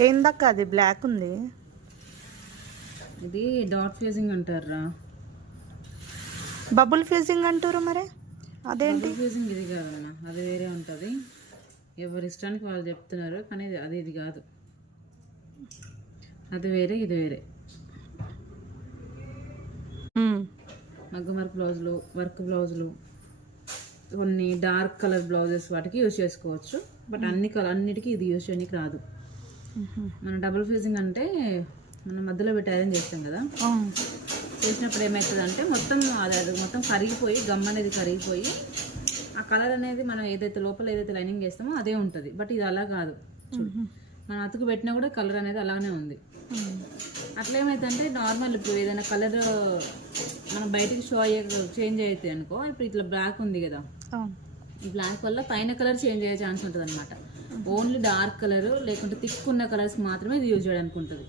ఏందక్క అది బ్లాక్ ఉంది? ఇది డాట్ ఫ్యూజింగ్ అంటారా. బబుల్ ఫ్యూజింగ్ అంటారు మరి అదేంటి? ఫ్యూజింగ్ ఇది కాదన్న, అది వేరే ఉంటుంది. ఎవరి ఇష్టానికి వాళ్ళు చెప్తున్నారు, కానీ ఇది కాదు. అది వేరే, ఇది వేరే. మగ్గం వర్క్ బ్లౌజులు, వర్క్ బ్లౌజులు, కొన్ని డార్క్ కలర్ బ్లౌజెస్ వాటికి యూజ్ చేసుకోవచ్చు. బట్ అన్నిటికీ ఇది యూజ్ చేయడానికి రాదు. మన డబుల్ ఫ్యూజింగ్ అంటే మనం మధ్యలో పెట్టి ఐరన్ చేస్తాం కదా, చేసినప్పుడు ఏమవుతుంది అంటే మొత్తం అది మొత్తం కరిగిపోయి, గమ్ అనేది కరిగిపోయి ఆ కలర్ అనేది మనం ఏదైతే లోపల ఏదైతే లైనింగ్ చేస్తామో అదే ఉంటుంది. బట్ ఇది అలా కాదు. మనం అతుకు పెట్టినా కూడా కలర్ అనేది అలానే ఉంది. అట్లా ఏమైతుందంటే నార్మల్ ఇప్పుడు ఏదైనా కలర్ మనం బయటికి షో చేంజ్ అయితే అనుకో, ఇప్పుడు ఇట్లా బ్లాక్ ఉంది కదా, ఈ బ్లాక్ వల్ల పైన కలర్ చేంజ్ అయ్యే ఛాన్స్ ఉంటుంది అనమాట. ఓన్లీ డార్క్ కలర్ లేకుంటే థిక్ ఉన్న కలర్స్ మాత్రమే ఇది యూజ్ చేయడానికి ఉంటుంది.